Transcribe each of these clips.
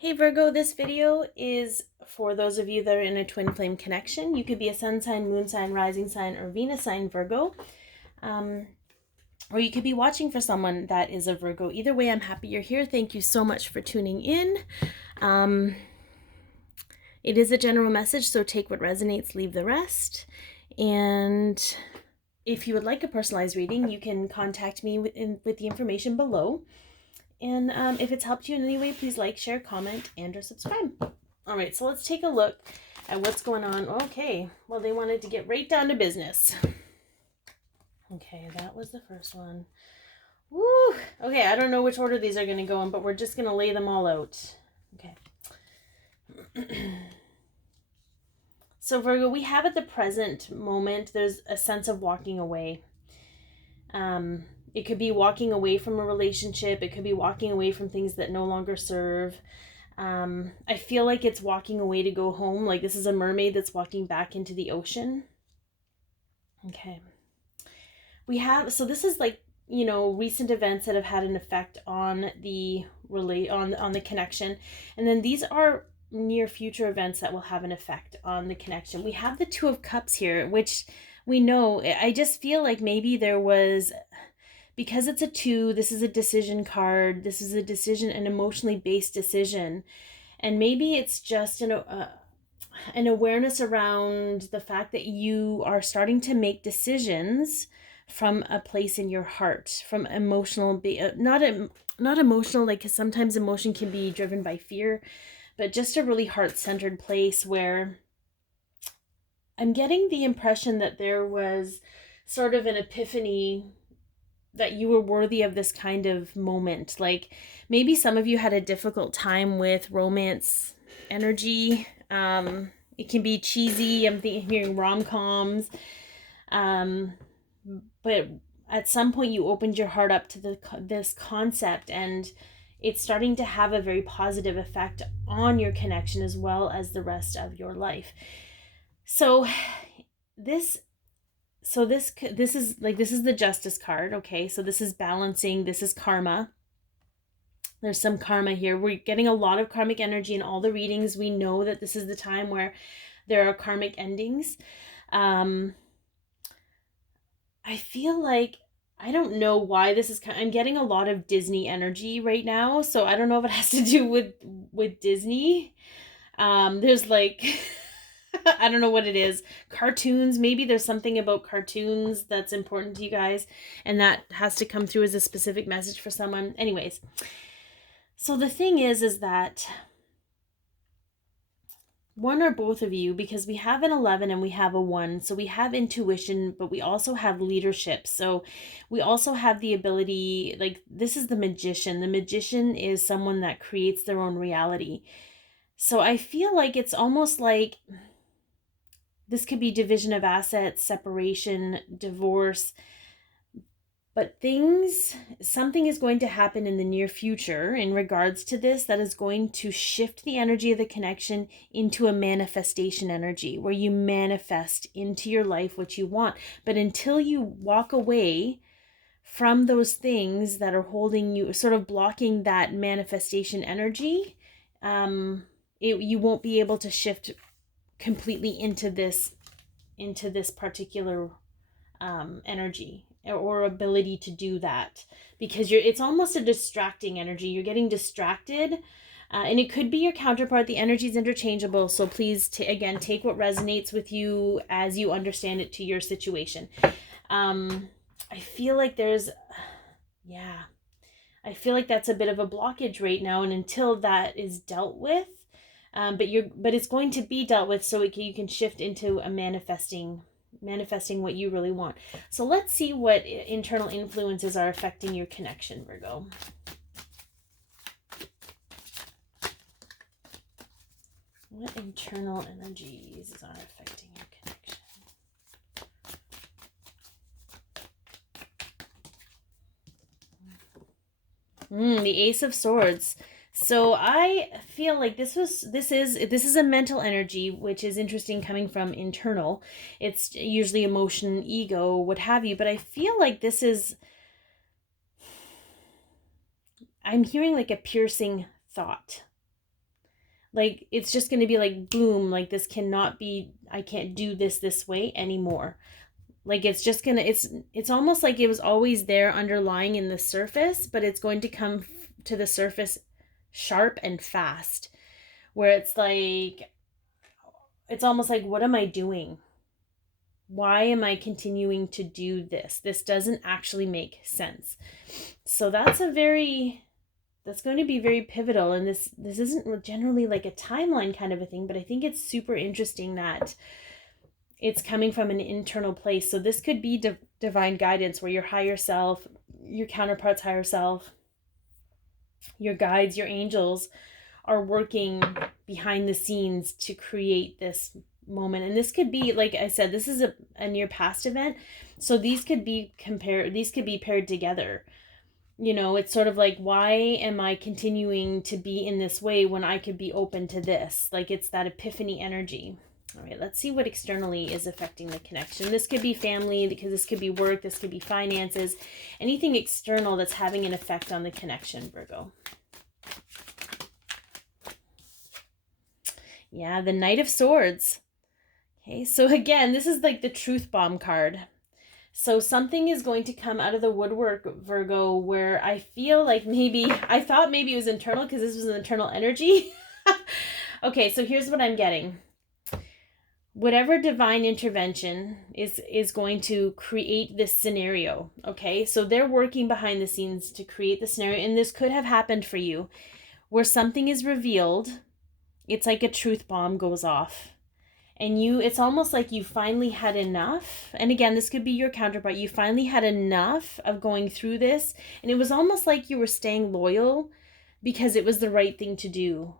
Hey Virgo, this video is for those of you that are in a twin flame connection. You could be a sun sign, moon sign, rising sign, or Venus sign Virgo. Or you could be watching for someone that is a Virgo. Either way, I'm happy you're here. Thank you so much for tuning in. It is a general message, so take what resonates, leave the rest. And if you would like a personalized reading, you can contact me with the information below. And if it's helped you in any way, please like, share, comment, and or subscribe. All right, so let's take a look at what's going on. Okay, well, they wanted to get right down to business. Okay, that was the first one. Woo! Okay, I don't know which order these are going to go in, but we're just going to lay them all out. Okay. So Virgo, we have at the present moment, there's a sense of walking away. It could be walking away from a relationship. It could be walking away from things that no longer serve. I feel like it's walking away to go home. Like this is a mermaid that's walking back into the ocean. Okay. So this is like, you know, recent events that have had an effect on the on the connection. And then these are near future events that will have an effect on the connection. We have the Two of Cups here, which we know, I just feel like maybe there was, because it's a 2, this is a decision card. This is a decision, an emotionally based decision. And maybe it's just an awareness around the fact that you are starting to make decisions from a place in your heart, from emotional, not emotional, like, because sometimes emotion can be driven by fear, but just a really heart-centered place where I'm getting the impression that there was sort of an epiphany that you were worthy of this kind of moment. Like maybe some of you had a difficult time with romance energy. It can be cheesy. I'm hearing rom-coms. But at some point you opened your heart up to this concept, and it's starting to have a very positive effect on your connection as well as the rest of your life. So this is the Justice card. Okay, so this is balancing, this is karma. There's some karma here. We're getting a lot of karmic energy in all the readings. We know that this is the time where there are karmic endings. I feel like, I don't know why this is I'm getting a lot of Disney energy right now, so I don't know if it has to do with Disney. There's like I don't know what it is. Cartoons, maybe there's something about cartoons that's important to you guys, and that has to come through as a specific message for someone. Anyways, so the thing is that one or both of you, because we have an 11 and we have a 1, so we have intuition, but we also have leadership. So we also have the ability, like this is the magician. The magician is someone that creates their own reality. So I feel like it's almost like this could be division of assets, separation, divorce, but something is going to happen in the near future in regards to this that is going to shift the energy of the connection into a manifestation energy where you manifest into your life what you want. But until you walk away from those things that are holding you, sort of blocking that manifestation energy, you won't be able to shift completely into this particular energy or ability to do that, because it's almost a distracting energy. You're getting distracted, and it could be your counterpart. The energy is interchangeable, so please again take what resonates with you as you understand it to your situation. I feel like there's I feel like that's a bit of a blockage right now, and until that is dealt with, but it's going to be dealt with, so you can shift into a manifesting what you really want. So let's see what internal influences are affecting your connection, Virgo. What internal energies are affecting your connection? The Ace of Swords. So I feel like this is a mental energy, which is interesting coming from internal. It's usually emotion, ego, what have you. But I feel like I'm hearing like a piercing thought. Like, it's just going to be like, boom, like this cannot be, I can't do this way anymore. Like, it's just going to, it's almost like it was always there underlying in the surface, but it's going to come to the surface sharp and fast, where it's like, it's almost like, what am I doing? Why am I continuing to do this? This doesn't actually make sense. So that's going to be very pivotal. And this isn't generally like a timeline kind of a thing, but I think it's super interesting that it's coming from an internal place. So this could be divine guidance, where your higher self, your counterpart's higher self, your guides, your angels are working behind the scenes to create this moment. And this could be, like I said, this is a near past event. So these could be paired together. You know, it's sort of like, why am I continuing to be in this way when I could be open to this? Like, it's that epiphany energy. All right, let's see what externally is affecting the connection. This could be family, because this could be work, this could be finances, anything external that's having an effect on the connection, Virgo. Yeah, the Knight of Swords. Okay, so again, this is like the truth bomb card. So something is going to come out of the woodwork, Virgo, where I feel like I thought maybe it was internal, because this was an internal energy. Okay, so here's what I'm getting. Whatever divine intervention is going to create this scenario, okay? So they're working behind the scenes to create the scenario, and this could have happened for you, where something is revealed. It's like a truth bomb goes off. And it's almost like you finally had enough. And again, this could be your counterpart. You finally had enough of going through this. And it was almost like you were staying loyal because it was the right thing to do.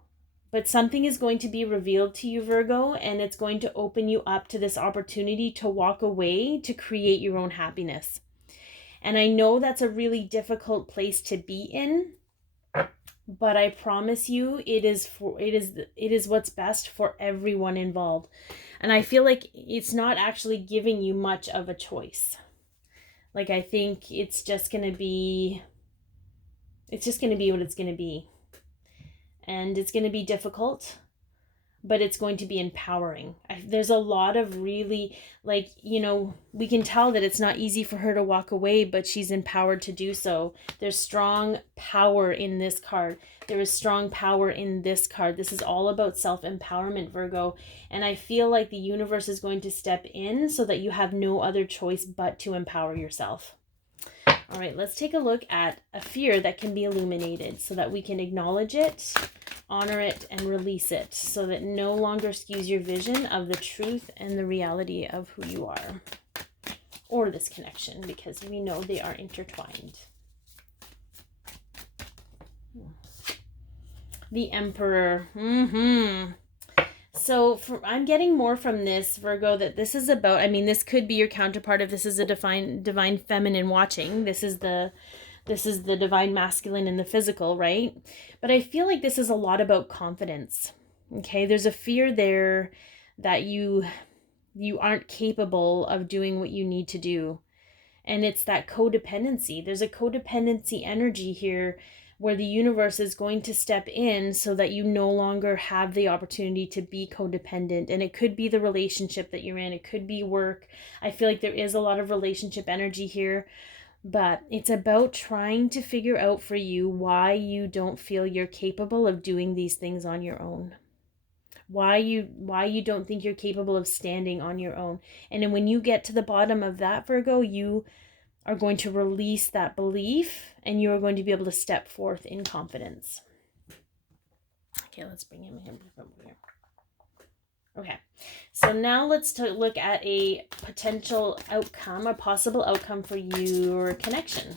But something is going to be revealed to you, Virgo, and it's going to open you up to this opportunity to walk away, to create your own happiness. And I know that's a really difficult place to be in, but I promise you it is what's best for everyone involved. And I feel like it's not actually giving you much of a choice. Like, I think it's just going to be what it's going to be. And it's going to be difficult, but it's going to be empowering. There's a lot of really, like, you know, we can tell that it's not easy for her to walk away, but she's empowered to do so. There's strong power in this card. There is strong power in this card. This is all about self-empowerment, Virgo. And I feel like the universe is going to step in so that you have no other choice but to empower yourself. All right, let's take a look at a fear that can be illuminated so that we can acknowledge it, honor it, and release it, so that no longer skews your vision of the truth and the reality of who you are, or this connection, because we know they are intertwined. The Emperor. So I'm getting more from this, Virgo, that this is about, I mean, this could be your counterpart if this is a divine feminine watching. This is the divine masculine in the physical, right? But I feel like this is a lot about confidence. Okay, there's a fear there that you aren't capable of doing what you need to do. And it's that codependency. There's a codependency energy here, where the universe is going to step in so that you no longer have the opportunity to be codependent. And it could be the relationship that you're in. It could be work. I feel like there is a lot of relationship energy here, but it's about trying to figure out for you why you don't feel you're capable of doing these things on your own. Why you don't think you're capable of standing on your own. And then when you get to the bottom of that, Virgo, you are going to release that belief, and you are going to be able to step forth in confidence. Okay, let's bring him over here. Okay, so now let's look at a potential outcome, a possible outcome for your connection.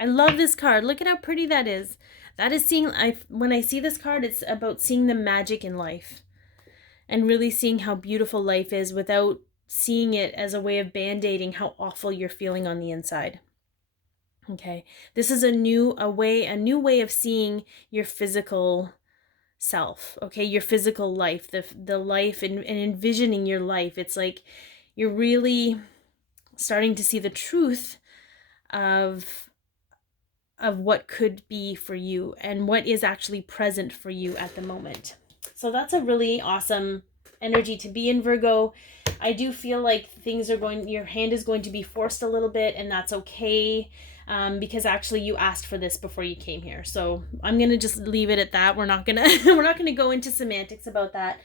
I love this card. Look at how pretty that is. That is when I see this card, it's about seeing the magic in life and really seeing how beautiful life is without seeing it as a way of band-aiding how awful you're feeling on the inside. Okay. This is a new way of seeing your physical self, okay? Your physical life, the life and envisioning your life. It's like you're really starting to see the truth of what could be for you and what is actually present for you at the moment. So that's a really awesome energy to be in, Virgo. I do feel like your hand is going to be forced a little bit, and that's okay. Because actually you asked for this before you came here. So I'm going to just leave it at that. We're not going to go into semantics about that.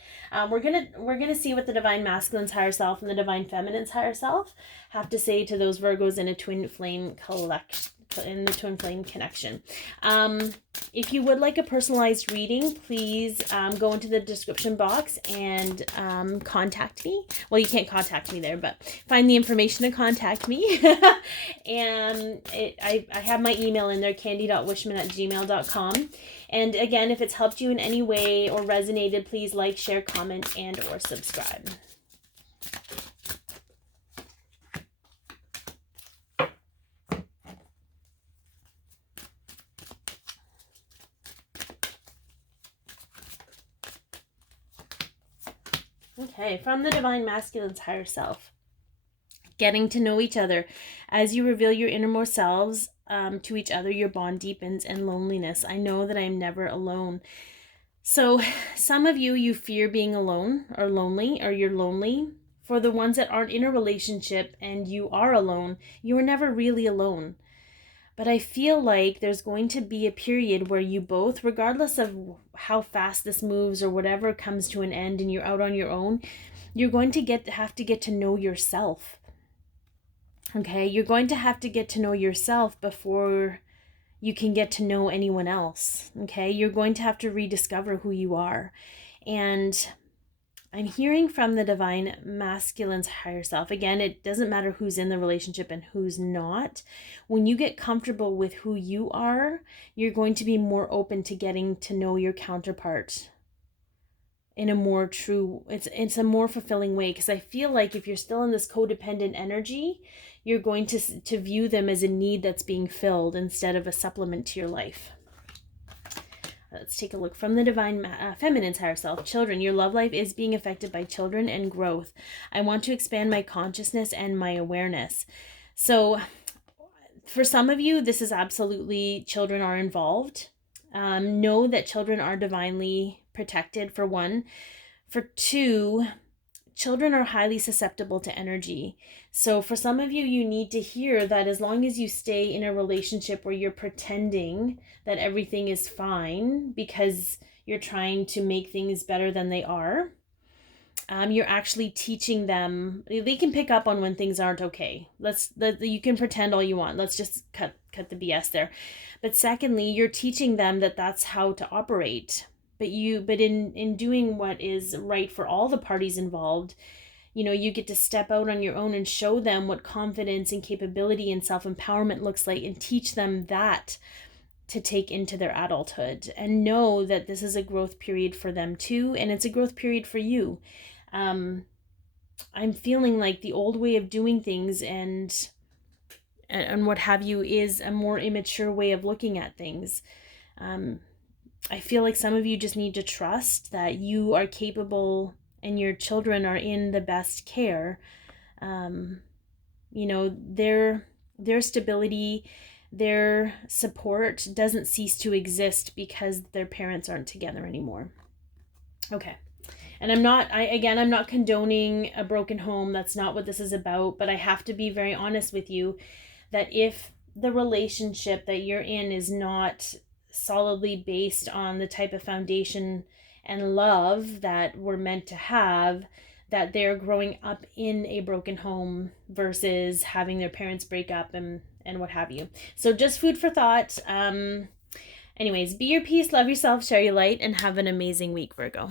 We're going to see what the divine masculine's higher self and the divine feminine's higher self have to say to those Virgos in a twin flame in the twin flame connection. If you would like a personalized reading, please go into the description box and contact me. Well, you can't contact me there, but find the information to contact me. And I have my email in there, candy.wishman@gmail.com. And again, if it's helped you in any way or resonated, please like, share, comment, and or subscribe. Okay, from the divine masculine's higher self. Getting to know each other. As you reveal your innermost selves to each other, your bond deepens and loneliness. I know that I am never alone. So some of you fear being alone or lonely, or you're lonely. For the ones that aren't in a relationship and you are alone, you are never really alone. But I feel like there's going to be a period where you both, regardless of how fast this moves or whatever comes to an end and you're out on your own, you're going to have to get to know yourself. Okay, you're going to have to get to know yourself before you can get to know anyone else. Okay, you're going to have to rediscover who you are. And I'm hearing from the divine masculine's higher self. Again, it doesn't matter who's in the relationship and who's not. When you get comfortable with who you are, you're going to be more open to getting to know your counterpart in a more true, it's a more fulfilling way. Because I feel like if you're still in this codependent energy, you're going to view them as a need that's being filled instead of a supplement to your life. Let's take a look from the divine feminine's higher self. Children, your love life is being affected by children and growth. I want to expand my consciousness and my awareness. So for some of you, this is absolutely, children are involved. Know that children are divinely protected, for one. For two, children are highly susceptible to energy. So for some of you, you need to hear that as long as you stay in a relationship where you're pretending that everything is fine because you're trying to make things better than they are, you're actually teaching them. They can pick up on when things aren't okay. You can pretend all you want. Let's just cut the BS there. But secondly, you're teaching them that that's how to operate. But in doing what is right for all the parties involved, you get to step out on your own and show them what confidence and capability and self-empowerment looks like, and teach them that to take into their adulthood, and know that this is a growth period for them too, and it's a growth period for you. I'm feeling like the old way of doing things and what have you is a more immature way of looking at things. I feel like some of you just need to trust that you are capable and your children are in the best care. Their stability, their support doesn't cease to exist because their parents aren't together anymore. Okay. And I'm not condoning a broken home. That's not what this is about. But I have to be very honest with you that if the relationship that you're in is not solidly based on the type of foundation and love that we're meant to have, that they're growing up in a broken home versus having their parents break up and what have you. So just food for thought. Anyways, be your peace, love yourself, share your light, and have an amazing week, Virgo.